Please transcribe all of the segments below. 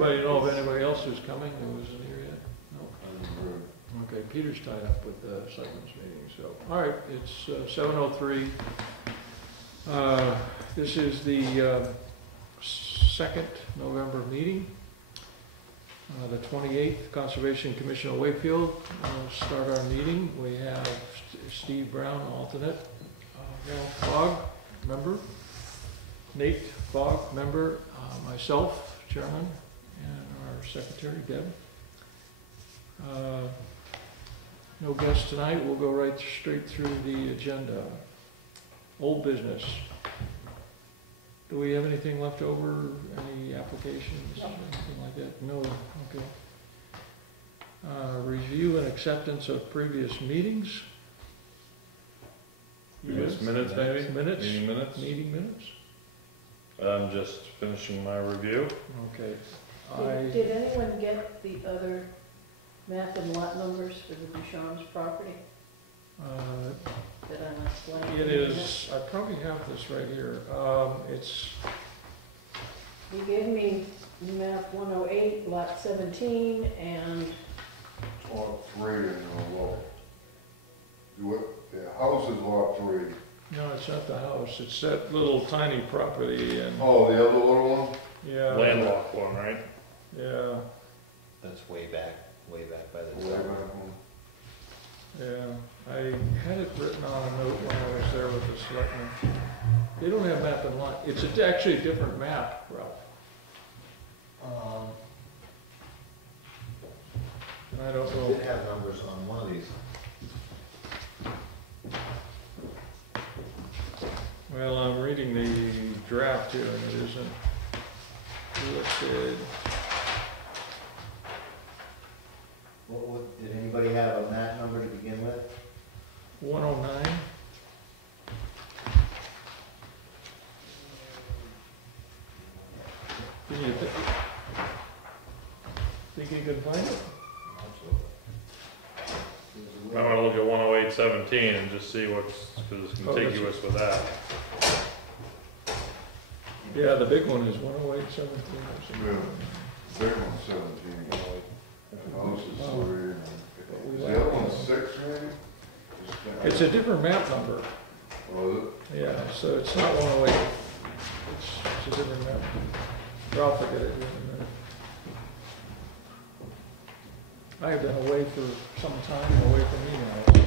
Anybody know of anybody else who's coming who isn't here yet? No? Okay, Peter's tied up with the selectmen's meeting, so, all right, it's 7:03. This is the second November meeting, the 28th Conservation Commission of Wakefield. We'll start our meeting. We have Steve Brown, alternate, Ralph Fogg, member, Nate Fogg, member, myself, chairman, and our secretary, Deb. No guests tonight. We'll go right straight through the agenda. Old business. Do we have anything left over? Any applications? No. Anything like that? No. Okay. Review and acceptance of previous meetings. Yes, minutes maybe? Minutes? Meeting minutes? Meeting minutes? I'm just finishing my review. Okay. Did anyone get the other map and lot numbers for the Duchamp's property? That I must blank. It is, I probably have this right here. It's... You gave me map 108, lot 17, and... Lot 3 in the law. The house is lot 3. No, it's not the house. It's that little tiny property and... Oh, the other little one? Yeah. Landlocked one, right? Yeah. That's way back by the Way time. back home. Yeah. I had it written on a note when I was there with the selectmen. They don't have map and lot. It's actually a different map, Ralph. I don't know. It did have numbers on one of these. Well, I'm reading the draft here and it isn't listed. Did anybody have a map number to begin with? 109. Can you think you can find it? I'm gonna look at 108.17 and just see what's, because it's contiguous with that. Yeah, the big one is 108.17 or Yeah, something. big one's 17. The house is 3. But we Is like the other one 6 maybe? It's a different map number. Oh, is it? Yeah, so it's not 108. It's a different map. Ralph will get it in a minute. I have been away for some time, away from emails.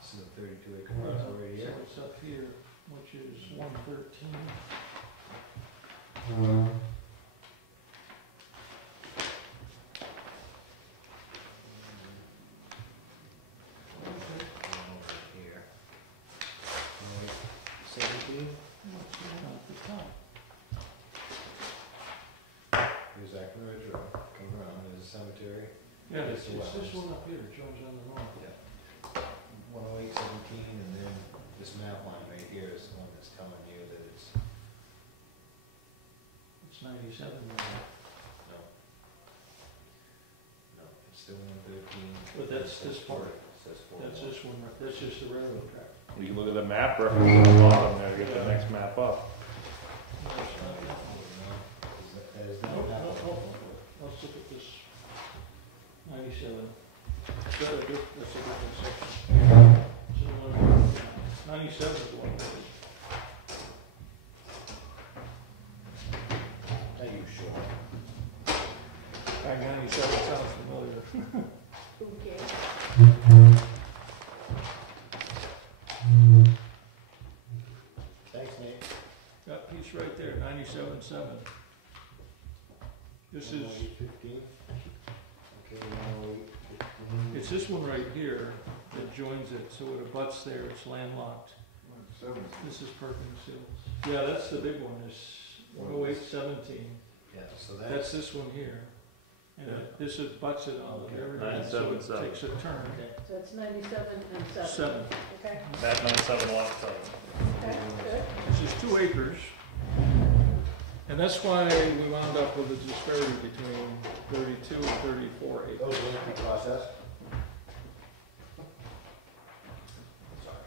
This is a 32 acre parcel right here. So it's up here, which is 113. Over here. 17. Here's Acton Ridge Road. Come around. There's a cemetery. Yeah, it's this one up here, Jones on the north. Yeah. 108.17, and then this map line right here is the one that's telling you that it's It's 97 now. no, it's still 113. But that's this part. It says 4. That's this one, that's just the railroad track. You can look at the map reference at the bottom there to get the next map up. That is No, not that no, one. no. Let's look at this. 97. That's a different section. It's another 97 is one. Are you sure? 97 sounds familiar. Who cares? Thanks, Nate. Got a piece right there, 97.7. This is, 15. Okay, 15. it's this one right here that joins it, so it abuts there, it's landlocked. This is Perkins Hills. Yeah, that's the big one, is 10817. Yeah, so That's this one here. And this is butts it on Okay. everything, so it 977. takes a turn. Okay. So it's 97 and 7. 7. Okay, Map 97, lot 7. okay, good. This is 2 acres. And that's why we wound up with a disparity between 32 and 34 acres. Those will be processed? Sorry.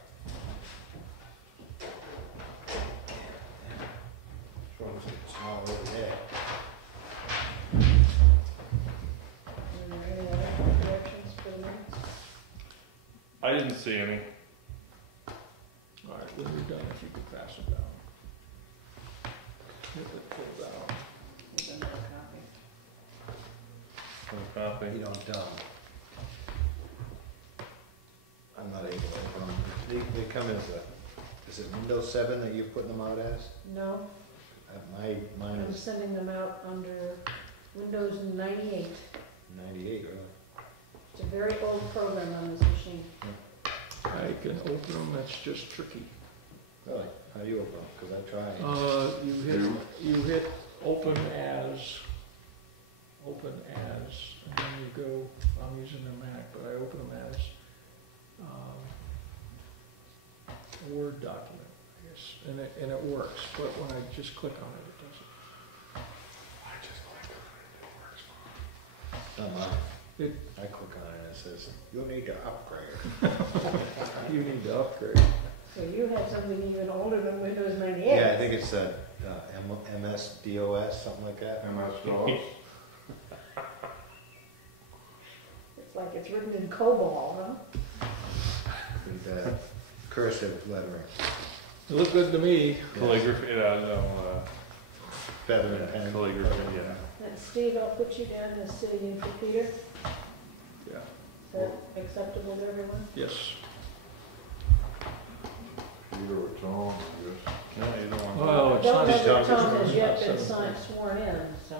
Sure looks like a small over there. Are there any other corrections for the minutes? I didn't see any. All right, when you're done, if you could pass it down. Hit it, pull down. There's another copy. No copy. You don't, I'm not able to open them. They come as is it Windows 7 that you're putting them out as? No, Mine I'm is sending them out under Windows 98. 98, really. It's a very old program on this machine. I can open them, that's just tricky. Really? How do you open them? Because I tried. You hit open as, and then you go, I'm using a Mac, but I open them as a Word document, I guess, and it works, but when I just click on it, it doesn't. I just click on it, it works fine. Not mine. It- I click on it and it says, you'll need to upgrade. You need to upgrade. So you have something even older than Windows 98. Yeah, I think it's MS-DOS, something like that. MS-DOS? It's like it's written in COBOL, huh? With cursive lettering. It looked good to me. Calligraphy, no, Feather and pen. calligraphy, yeah. And Steve, I'll put you down as sitting in for Peter. Yeah. Is that acceptable to everyone? Yes. Peter or Tom, I guess. No, you don't want. Well, I it's don't not. know that it's Tom not has yet been 7:30. sworn in, so.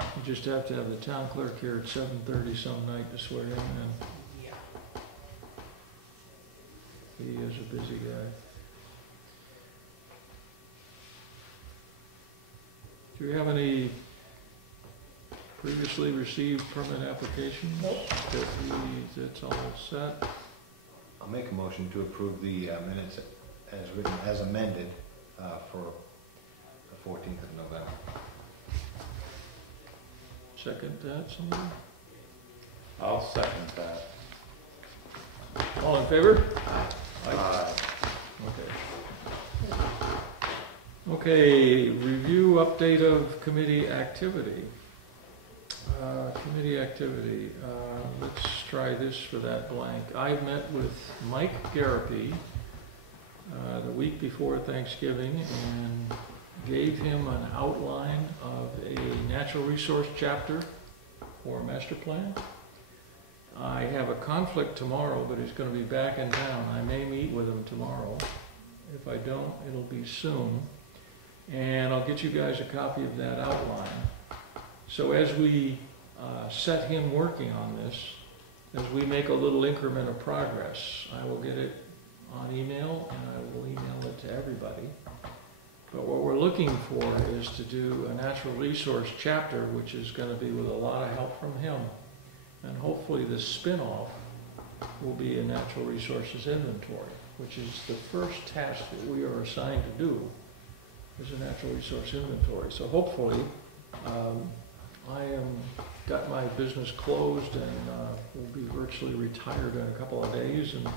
You just have to have the town clerk here at 7:30 some night to swear him in. He is a busy guy. Do you have any previously received permit applications? Nope. That's all set? I'll make a motion to approve the minutes as written, as amended for the 14th of November. Second that, somebody? I'll second that. All in favor? Aye. Okay. Okay, review update of committee activity. Committee activity, let's try this for that blank. I met with Mike Garapi the week before Thanksgiving and gave him an outline of a natural resource chapter for a master plan. I have a conflict tomorrow, but he's going to be back in town. I may meet with him tomorrow. If I don't, it'll be soon. And I'll get you guys a copy of that outline. So as we set him working on this, as we make a little increment of progress, I will get it on email and I will email it to everybody. But what we're looking for is to do a natural resource chapter, which is going to be with a lot of help from him. And hopefully the spin-off will be a natural resources inventory, which is the first task that we are assigned to do, is a natural resource inventory. So hopefully, I am got my business closed and will be virtually retired in a couple of days and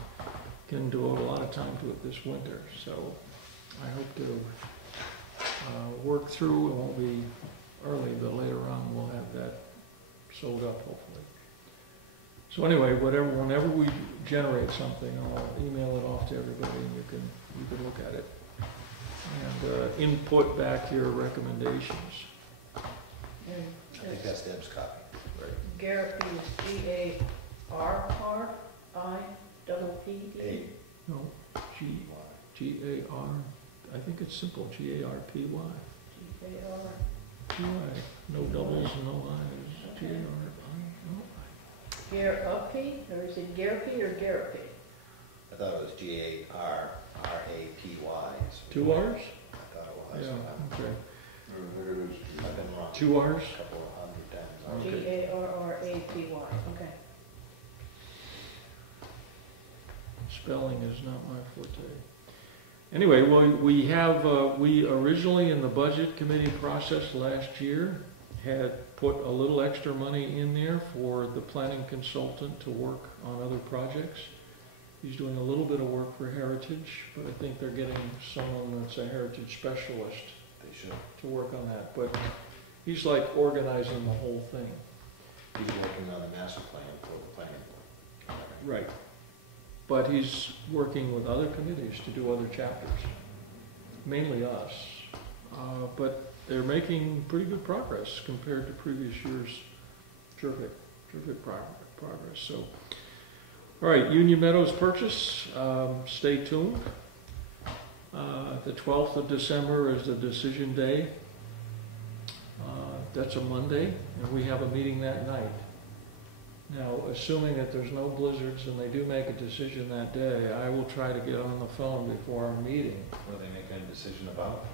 can devote a lot of time to it this winter. So I hope to work through. It won't be early, but later on we'll have that sold up hopefully. So anyway, whenever we generate something, I'll email it off to everybody and you can look at it and input back your recommendations. I think that's Deb's copy. Garapi is G-A-R-R-I-P-P-E. No, G-A-R, I think it's simple, G-A-R-P-Y. G-A-R. P-Y, no doubles, no I's, G-A-R-I, no I. Garapi, or is it Garapi or Garapi? thought it was Garrapy. 2 R's? I thought it was. Yeah, okay. There it is. I've been wrong. 2 R's? A couple of hundred times. Okay. Garrapy, okay. Spelling is not my forte. Anyway, well, we originally in the budget committee process last year had put a little extra money in there for the planning consultant to work on other projects. He's doing a little bit of work for Heritage, but I think they're getting someone that's a Heritage specialist They should. to work on that. But he's like organizing the whole thing. He's working on the master plan for the planning board. Right. But he's working with other committees to do other chapters, mainly us. But they're making pretty good progress compared to previous years. Terrific progress. So, all right, Union Meadows purchase, stay tuned. The 12th of December is the decision day. That's a Monday, and we have a meeting that night. Now, assuming that there's no blizzards and they do make a decision that day, I will try to get on the phone before our meeting. What are they making a decision about?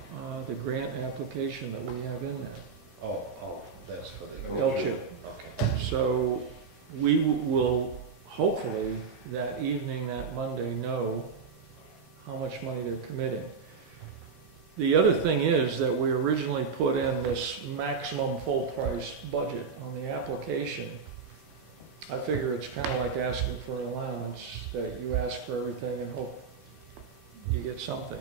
The grant application that we have in there. Oh, that's for the. L-chip. Okay. So we will hopefully that evening, that Monday, know how much money they're committing. The other thing is that we originally put in this maximum full price budget on the application. I figure it's kind of like asking for an allowance, that you ask for everything and hope you get something.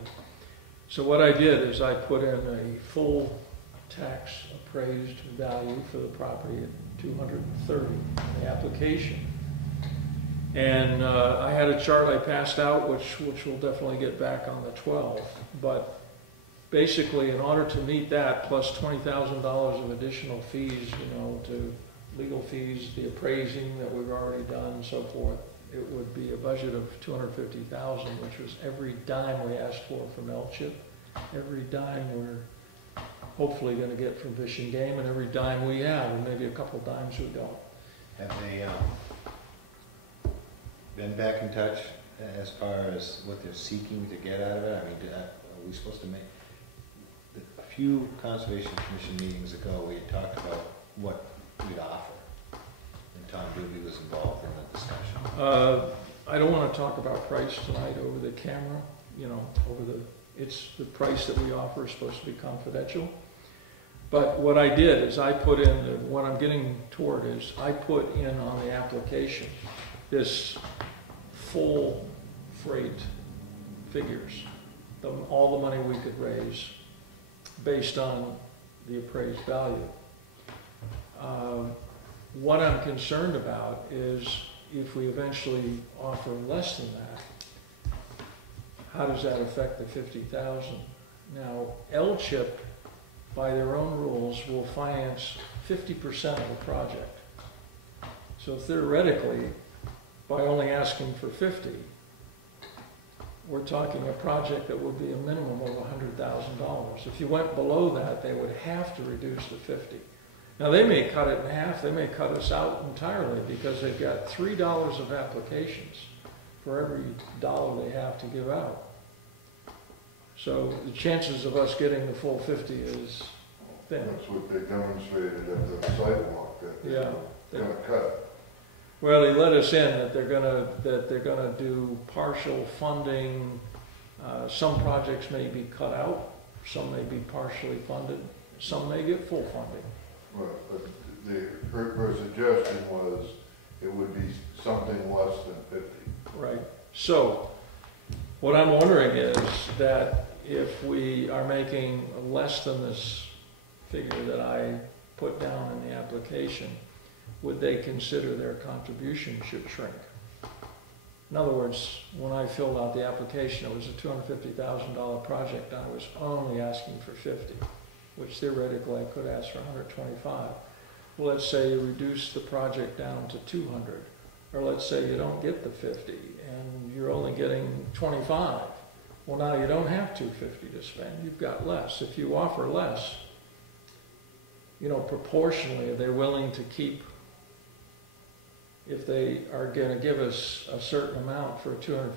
So what I did is I put in a full tax appraised value for the property at $230 in the application. And I had a chart I passed out, which we'll definitely get back on the 12th. But basically, in order to meet that, plus $20,000 of additional fees, to legal fees, the appraising that we've already done, and so forth, it would be a budget of $250,000, which was every dime we asked for from L-chip, every dime we're hopefully going to get from Fish and Game, and every dime we have, and maybe a couple dimes we don't. Have they been back in touch as far as what they're seeking to get out of it? I mean, are we supposed to make, a few Conservation Commission meetings ago, we had talked about what we'd offer, and Tom Doobie was involved in the discussion. I don't want to talk about price tonight over the camera, it's the price that we offer is supposed to be confidential. But what I did is I put in, what I'm getting toward is I put in on the application this full freight figures, all the money we could raise based on the appraised value. What I'm concerned about is if we eventually offer less than that, how does that affect the $50,000? Now, L-chip, by their own rules, will finance 50% of the project. So theoretically, by only asking for 50, we're talking a project that would be a minimum of $100,000. If you went below that, they would have to reduce the 50. Now, they may cut it in half, they may cut us out entirely because they've got $3 of applications for every dollar they have to give out. So the chances of us getting the full 50 is thin. That's what they demonstrated at the sidewalk, that Yeah. they're gonna cut. Well, they let us in that they're gonna do partial funding. Some projects may be cut out, some may be partially funded, some may get full funding. Right, but her suggestion was it would be something less than 50. Right. So what I'm wondering is that if we are making less than this figure that I put down in the application, would they consider their contribution should shrink? In other words, when I filled out the application, it was a $250,000 project, and I was only asking for 50, which theoretically I could ask for 125. Well, let's say you reduce the project down to 200, or let's say you don't get the 50 and you're only getting 25. Well, now you don't have 250 to spend, you've got less. If you offer less, proportionally, they're willing to keep, if they are going to give us a certain amount for a $250,000